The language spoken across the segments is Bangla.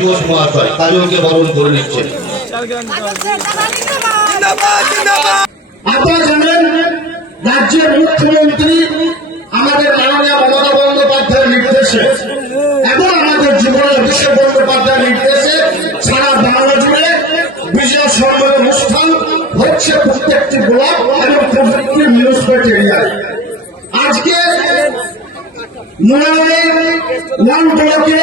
ঘোষ মহাশয় কাজলকে বরণ করে জানেন, রাজ্যের মুখ্যমন্ত্রী আমাদের মাননীয় মমতা বন্দ্যোপাধ্যায়ের নির্দেশে এবং আমাদের জীবনের বন্দ্যোপাধ্যায়ের নির্দেশে সারা বাংলা জুড়ে বিজয় সম্মেলন অনুষ্ঠান হচ্ছে প্রত্যেকটি ব্লক এবং প্রত্যেকটি মিউনিসিপ্যালিটি এরিয়ায় আজকে নয়ানের ওয়ান ব্লকে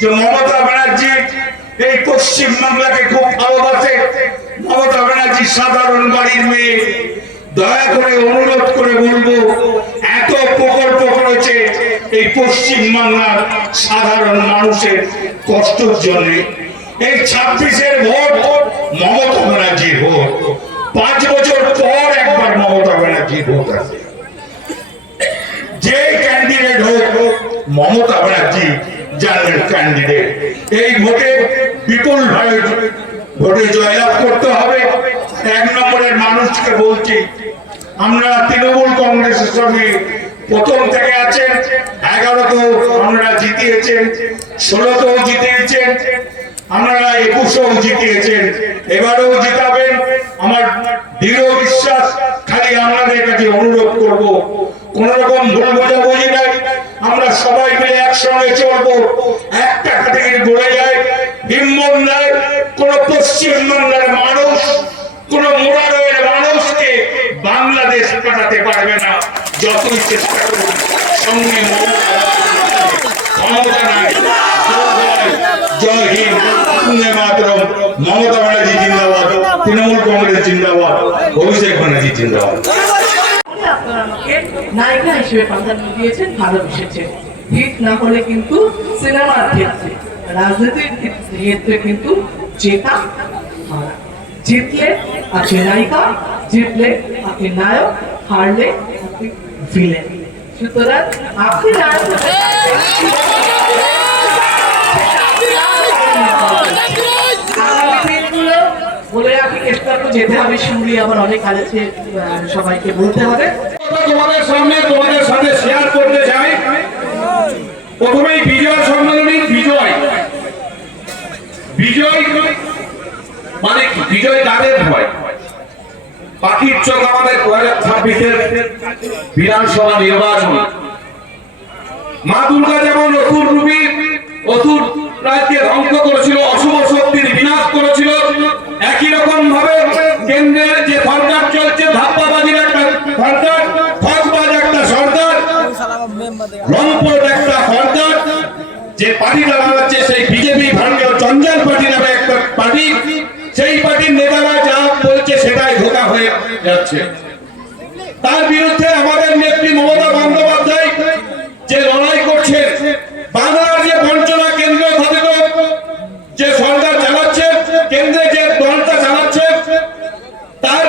যে মমতা ব্যানার্জি এই পশ্চিম বাংলাকে খুব ভালোবাসে। মমতা ব্যানার্জি সাধারণ বাড়ির মেয়ে। দয়া করে অনুরোধ করে বলব, এত প্রকল্প করেছে এই পশ্চিম বাংলার সাধারণ মানুষের কষ্টের জন্য। এই ছাব্বিশের ভোট মমতা ব্যানার্জির ভোট। পাঁচ বছর পর একবার মমতা ব্যানার্জির ভোট আছে যে ক্যান্ডিডেট হোক, মমতা ব্যানার্জি জানেন ক্যান্ডিডেট এই ভোটে বিপুল ভাবে ভোটে জয়লাভ করতে হবে। এক নম্বরের মানুষকে বলছি, আমরা তৃণমূল কংগ্রেসের সঙ্গে প্রথম থেকে আছেন, এগারোতেও আমরা জিতিয়েছেন, ষোলোতেও জিতিয়েছেন আপনারা একুশেও জিতিয়েছেন, এবারেও জিতাবেন। আমার দৃঢ় বিশ্বাস, খালি আপনাদের কাছে অনুরোধ করব কোন রকম ভুল বোঝাবুঝি নাই। আমরা সবাই মিলে একসঙ্গে চলবো। একটা ক্যাটাগরি বলে যায় হিম্মন নাই কোন পশ্চিমবঙ্গের মানুষ, কোন মোরারের মানুষকে বাংলাদেশ পাঠাতে পারবে না। যতই চেষ্টা করুন, সঙ্গে নায়িকা হিসেবে প্রাধান্য দিয়েছেন ভালোবেসেছেন হিট না হলে কিন্তু সিনেমার ক্ষেত্রে, রাজনীতির ক্ষেত্রে কিন্তু জেতা জিতলে আপনি নায়িকা, জিতলে আপনি নায়ক, হারলে আপনি ভিলেন সুতরাং আপনি বলে রাখি অনেক আছে সবাইকে বলতে হবে। তোমাদের সামনে তোমাদের সাথে শেয়ার করতে চাই। প্রথমেই বিজয় সম্মেলনী বিজয়। বিজয় মানে বিজয় কাদের হয় পাখির চোখ আমাদের দু হাজার ছাব্বিশের বিধানসভা নির্বাচন। মা দুর্গা যেমন অসুর রূপী, অসুর রাজ্যে ধ্বংস করেছিল, অশুভ শক্তির বিনাশ করেছিল, একই রকম ভাবে কেন্দ্রের যে সরকার চলছে, ধাপ্পাবাজির একটা সরকার ঠকবাজ একটা সরকার সরকার যে পার্টিটা হচ্ছে সেই বিজেপি ভারতীয় চঞ্চল পার্টি নামে একটা পার্টি, সেই পার্টির নেতারা যা বলছে সেটাই ধোকা হয়ে যাচ্ছে। তার বিরুদ্ধে আমাদের নেত্রী মমতা বন্দ্যোপাধ্যায় যে লড়াই করছে বাংলার যে বঞ্চনা কেন্দ্র ঘটিত যে সরকার চালাচ্ছে কেন্দ্রে যে দলটা চালাচ্ছে তার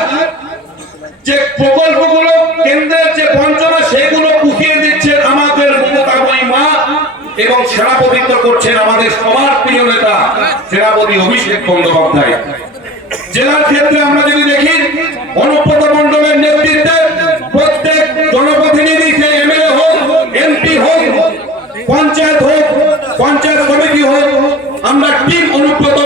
যে প্রকল্পগুলো কেন্দ্রের যে বঞ্চনা সেগুলো পুষিয়ে দিচ্ছেন আমাদের মমতাময়ী মা এবং সেনাপতিত্ব করছেন আমাদের সবার প্রিয় নেতা, সেনাপতি অভিষেক বন্দ্যোপাধ্যায়। জেলার ক্ষেত্রে আমরা যদি দেখি, অনুব্রত মন্ডলের নেতৃত্বে প্রত্যেক জনপ্রতিনিধি সে এমএলএ হোক, এমপি হোক, পঞ্চায়েত হোক, পঞ্চায়েত কমিটি হোক, আমরা টিম অনুব্রত